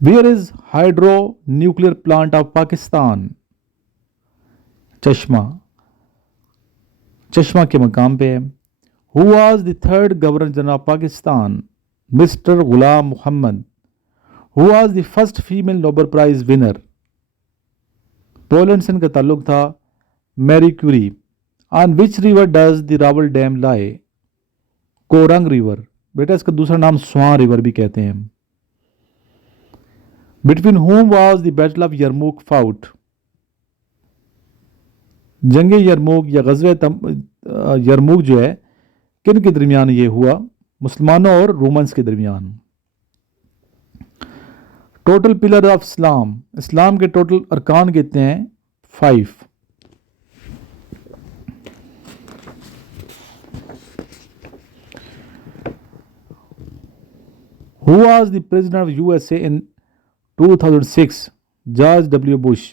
Where is hydro nuclear plant of Pakistan? چشمہ کے مقام پہ ہے. Who was the third governor general of Pakistan? Mr. غلام محمد. Who was the first female Nobel Prize winner? پولینڈ سے ان کا تعلق تھا میری کیوری. On which river does the راول ڈیم lie? کورنگ ریور. بیٹا اس کا دوسرا نام سوان ریور بھی کہتے ہیں. Between whom was the Battle of Yarmouk fought? جنگ یرموک یا غزوہ یرموک جو ہے کن کے درمیان یہ ہوا؟ مسلمانوں اور رومنس کے درمیان. ٹوٹل پلر آف اسلام. اسلام کے ٹوٹل ارکان کتنے ہیں؟ 5. Who was the president of USA in 2006? George W. Bush.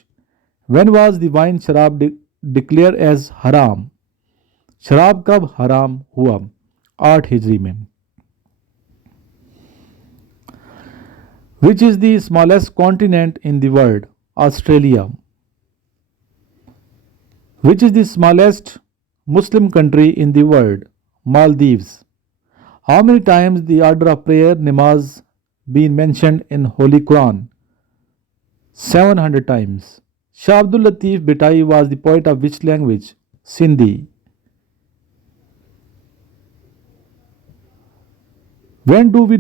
When was the wine شراب declared as حرام? شراب کب حرام ہوا؟ 8 ہجری میں. Which is the smallest continent in the world? Australia. Which is the smallest Muslim country in the world? Maldives. How many times the order of prayer namaz been mentioned in Holy Quran? 700 times. Shah Abdul Latif Bhittai was the poet of which language? Sindhi. When do we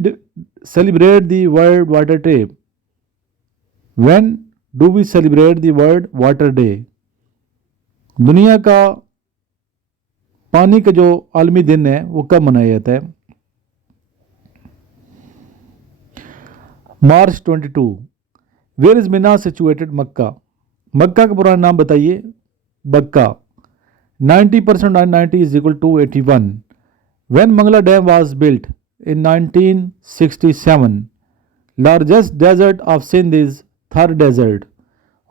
celebrate the World Water Day? When do we celebrate the World Water Day? دنیا کا پانی کا جو عالمی دن ہے وہ کب منایا جاتا ہے؟ مارچ 22. Where is Mina situated? مکہ. مکہ کا پرانا نام بتائیے. بکہ. 90% of 90 is equal to 81. When Mangala Dam was built? In 1967. Largest desert of Sindh is Thar desert.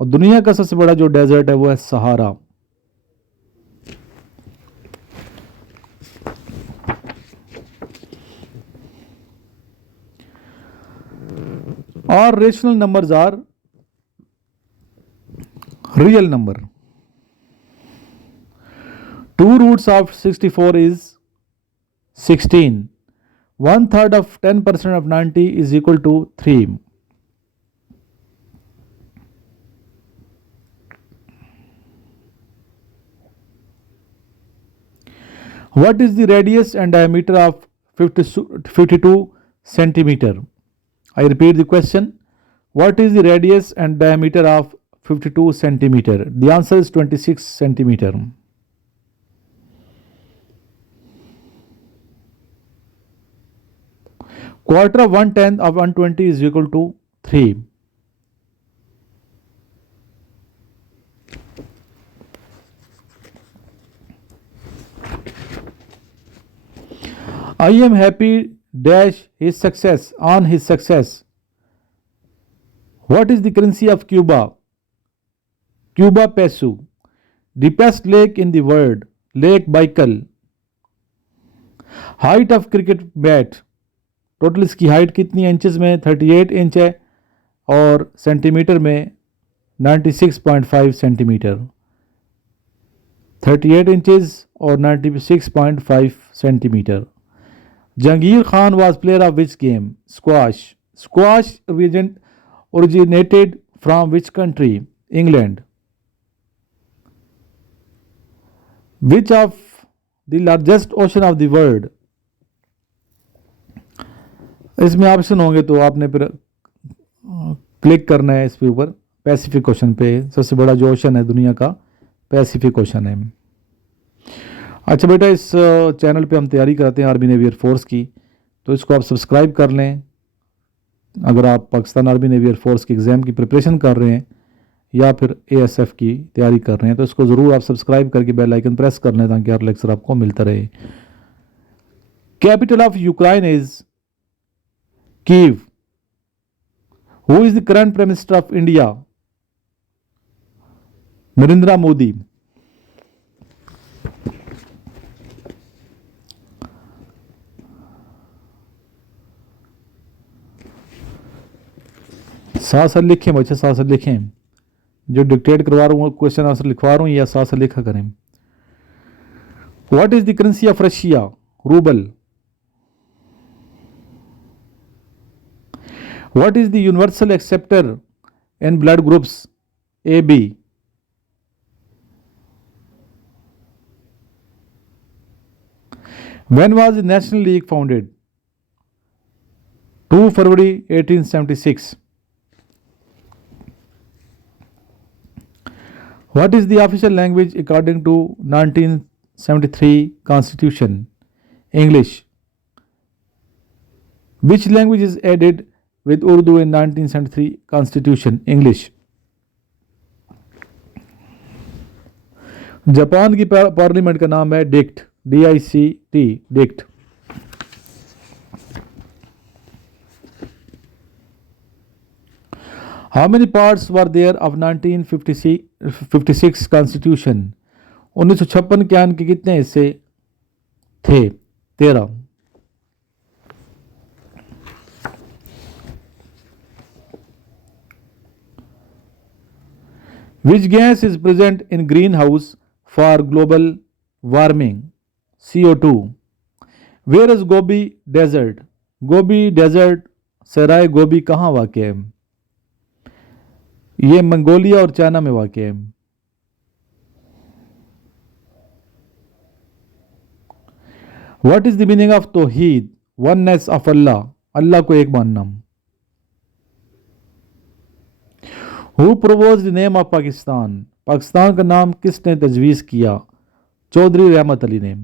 اور دنیا کا سب سے بڑا جو ڈیزرٹ ہے وہ ہے سہارا. All rational numbers are real number. 2 roots of 64 is 16. 1/3 of 10% of 90 is equal to 3. What is the radius and diameter of 52 centimeter? I repeat the question. What is the radius and diameter of 52 centimeter? The answer is 26 centimeter. Quarter of 1/10 of 120 is equal to 3. I am happy dash his success on his success. What is the currency of Cuba? Cuba peso. Deepest lake in the world? Lake Baikal. Height of cricket bat. ٹوٹل اس کی ہائٹ کتنی انچز میں؟ 38 انچ ہے اور سینٹی میٹر میں 96.5 سینٹی میٹر. 38 انچز اور 96.5 سینٹی میٹر. جہانگیر خان واز پلیئر آف وچ گیم؟ اسکواش. اسکواش originated from which country? England. Which of the largest ocean of the world? اس میں آپشن ہوں گے تو آپ نے پھر کلک کرنا ہے اس کے اوپر. پیسیفک اوشن پہ سب سے بڑا جو اوشن ہے دنیا کا پیسیفک اوشن ہے. اچھا بیٹا اس چینل پہ ہم تیاری کرتے ہیں آرمی نیوی ایئر فورس کی, تو اس کو آپ سبسکرائب کر لیں. اگر آپ پاکستان آرمی نیوی ایئر فورس کی ایگزام کی پریپریشن کر رہے ہیں یا پھر ASF کی تیاری کر رہے ہیں تو اس کو ضرور آپ سبسکرائب کر کے بیل آئیکن پریس کر لیں تاکہ ہر لیکچر آپ کو ملتا رہے. کیپٹل آف یوکرائن از کیو. ہو از دی کرنٹ پرائم منسٹر آف انڈیا؟ نریندر مودی. ساتھ ساتھ لکھیں بچے، ساتھ ساتھ لکھیں، جو ڈکٹیٹ کروا رہا ہوں کوشچن آنسر لکھوا رہا ہوں یا ساتھ ساتھ لکھا کریں. واٹ از دی کرنسی آف رشیا؟ روبل. واٹ از دی یونیورسل ایکسیپٹر ان بلڈ گروپس اے بی؟ When was the National League founded? 2 February 1876. What is the official language according to 1973 Constitution? English. Which language is added with Urdu in 1973 Constitution? English. جاپان کی پارلیمنٹ کا نام ہے ڈکٹ، DICT، ڈکٹ. How many parts were there of 1956 Constitution? 1956 کے آئین کے کتنے حصے تھے؟ 13. Which gas is present in greenhouse for global warming? CO2. Where is Gobi Desert? گوبی ڈیزرٹ صحرائے گوبی کہاں واقع ہے؟ یہ منگولیا اور چائنا میں واقع ہے. What is the meaning of توحید؟ oneness of Allah، اللہ کو ایک ماننا. Who proposed the name of پاکستان؟ پاکستان کا نام کس نے تجویز کیا؟ چودھری رحمت علی نے.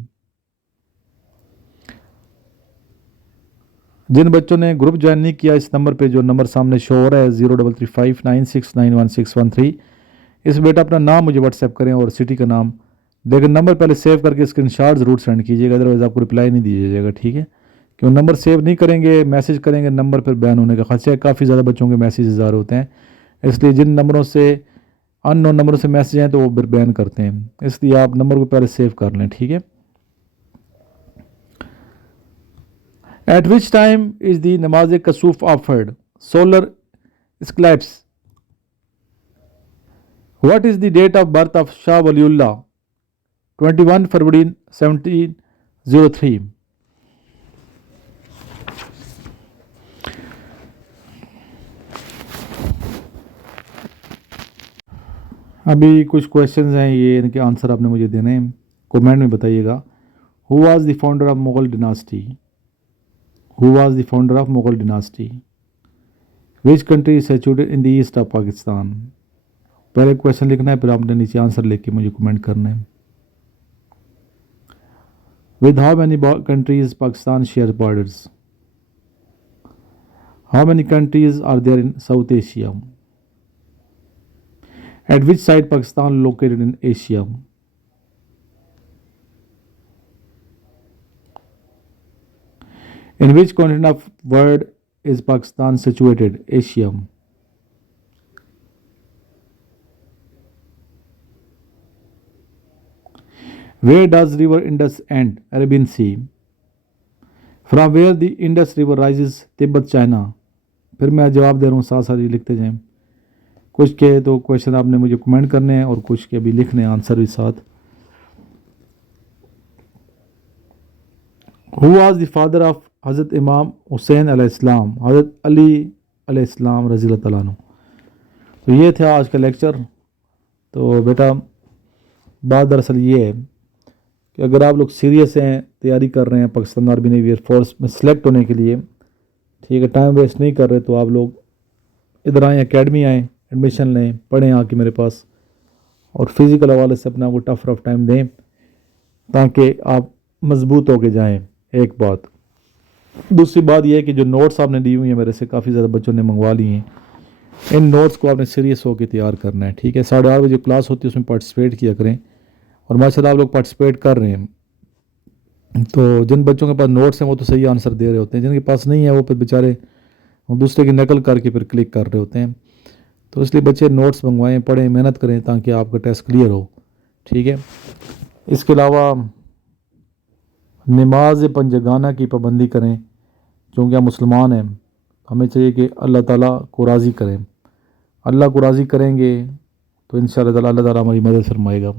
جن بچوں نے گروپ جوائن نہیں کیا، اس نمبر پہ جو نمبر سامنے شو ہو رہا ہے 033596911613، اس بیٹا اپنا نام مجھے واٹس ایپ کریں اور سٹی کا نام، لیکن نمبر پہلے سیو کر کے اسکرین شاٹ ضرور سینڈ کیجیے گا، ادروائز آپ کو رپلائی نہیں دیجیے جائے گا. ٹھیک ہے، کیوں نمبر سیو نہیں کریں گے، میسج کریں گے، نمبر پھر بین ہونے کا خدشہ ہے. کافی زیادہ بچوں کے میسیجز آ رہے ہوتے ہیں، اس لیے جن نمبروں سے ان نون نمبروں سے میسیج ہیں تو وہ پھر بین کرتے ہیں، اس لیے آپ نمبر کو پہلے سیو کر لیں. ٹھیک ہے. At which time is the نماز کسوف offered? Solar eclipse. What is the date of birth of Shah Waliullah? 21 February 1703. ابھی کچھ کویشچنز ہیں، یہ ان کے آنسر آپ نے مجھے دینے ہیں، کومنٹ میں بتائیے گا. Who was the founder of Mughal dynasty? Who was the founder of Mughal dynasty? Which country is situated in the east of Pakistan? پہلے کویشچن لکھنا ہے، پھر آپ نے نیچے آنسر لکھ کے مجھے کمنٹ کرنا ہے. With how many countries Pakistan shares borders? How many countries are there in South Asia? At which side Pakistan located in Asia? In which continent of world is Pakistan situated? Asia. Where does river Indus end? Arabian Sea. From where the Indus river rises? Tibet, China. پھر میں جواب دے رہا ہوں، ساتھ ساتھ ہی لکھتے جائیں. کچھ کے تو کویشچن آپ نے مجھے کمنٹ کرنے ہیں اور کچھ کے بھی لکھنے ہیں آنسر بھی ساتھ. Who was the father of حضرت امام حسین علیہ السلام؟ حضرت علی علیہ السلام رضی اللہ تعالیٰ عنہ. تو یہ تھا آج کا لیکچر. تو بیٹا بات دراصل یہ ہے کہ اگر آپ لوگ سیریس ہیں، تیاری کر رہے ہیں پاکستان آرمی نیوی ایئر فورس میں سلیکٹ ہونے کے لیے، ٹھیک ہے، ٹائم ویسٹ نہیں کر رہے، تو آپ لوگ ادھر آئیں، اکیڈمی آئیں، ایڈمیشن لیں، پڑھیں آ کے میرے پاس، اور فزیکل حوالے سے اپنا کو ٹف رف ٹائم دیں تاکہ آپ مضبوط ہو کے جائیں. ایک بات. دوسری بات یہ ہے کہ جو نوٹس آپ نے دی ہوئی ہیں میرے سے، کافی زیادہ بچوں نے منگوا لی ہیں، ان نوٹس کو آپ نے سیریس ہو کے تیار کرنا ہے. ٹھیک ہے، 8:30 بجے کلاس ہوتی ہے، اس میں پارٹیسپیٹ کیا کریں، اور ماشاء اللہ آپ لوگ پارٹیسپیٹ کر رہے ہیں. تو جن بچوں کے پاس نوٹس ہیں وہ تو صحیح آنسر دے رہے ہوتے ہیں، جن کے پاس نہیں ہے وہ پھر بیچارے دوسرے کی نقل کر کے پھر کلک کر رہے ہوتے ہیں. تو اس لیے بچے نوٹس منگوائیں، پڑھیں، محنت کریں تاکہ آپ کا ٹیسٹ کلیئر ہو. ٹھیک ہے. اس کے علاوہ نماز پنجگانہ کی پابندی کریں، کیونکہ ہم مسلمان ہیں، ہمیں چاہیے کہ اللہ تعالیٰ کو راضی کریں. اللہ کو راضی کریں گے تو انشاءاللہ تعالیٰ اللہ تعالیٰ ہماری مدد فرمائے گا.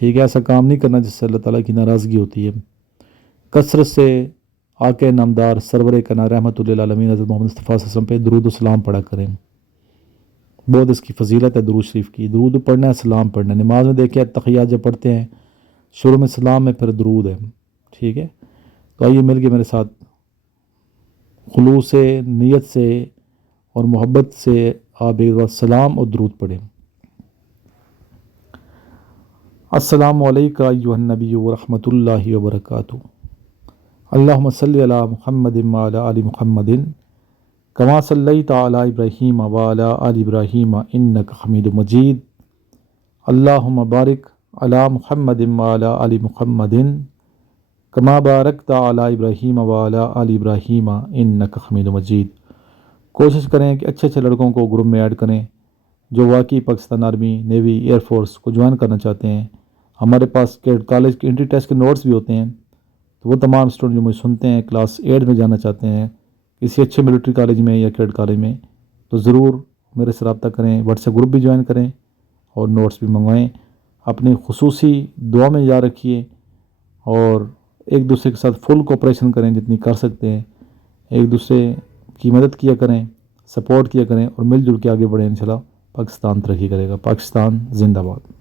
ٹھیک ہے، ایسا کام نہیں کرنا جس سے اللہ تعالیٰ کی ناراضگی ہوتی ہے. کثرت سے آقا نامدار سرور کنا رحمۃ للعالمین حضرت محمد مصطفیٰ صلی اللہ علیہ وسلم پہ درود و سلام پڑھا کریں. بہت اس کی فضیلت ہے درود شریف کی. درود پڑھنا ہے، سلام پڑھنا ہے. نماز میں دیکھیں تحیات جب پڑھتے ہیں شروع میں سلام ہے، پھر درود ہے. ٹھیک ہے، تو آئیے مل کے میرے ساتھ خلوص سے، نیت سے اور محبت سے آپ ایک بار سلام اور درود پڑھیں. السلام علیکم ایھا النبی ورحمۃ اللہ وبرکاتہ. اللہم صلی علی محمد وعلی آل محمد کما صلیت علی ابراہیم وعلی آل ابراہیم انک حمید مجید. اللہم بارک علی محمد وعلی آل محمد کما بارکت علی ابراہیم وعلی آل ابراہیم انک حمید مجید. کوشش کریں کہ اچھے اچھے لڑکوں کو گروپ میں ایڈ کریں جو واقعی پاکستان آرمی، نیوی، ایئر فورس کو جوائن کرنا چاہتے ہیں. ہمارے پاس کالج کے انٹری ٹیسٹ کے نوٹس بھی ہوتے ہیں، تو وہ تمام اسٹوڈنٹ جو مجھے سنتے ہیں کلاس 8 میں جانا چاہتے ہیں کسی اچھے ملٹری کالج میں یا کیڈٹ کالج میں، تو ضرور میرے سے رابطہ کریں. واٹس ایپ گروپ بھی جوائن کریں اور نوٹس بھی منگوائیں. اپنی خصوصی دعا میں یاد رکھیے اور ایک دوسرے کے ساتھ فل کوپریشن کریں جتنی کر سکتے ہیں. ایک دوسرے کی مدد کیا کریں، سپورٹ کیا کریں اور مل جل کے آگے بڑھیں. انشاءاللہ پاکستان ترقی کرے گا. پاکستان زندہ باد.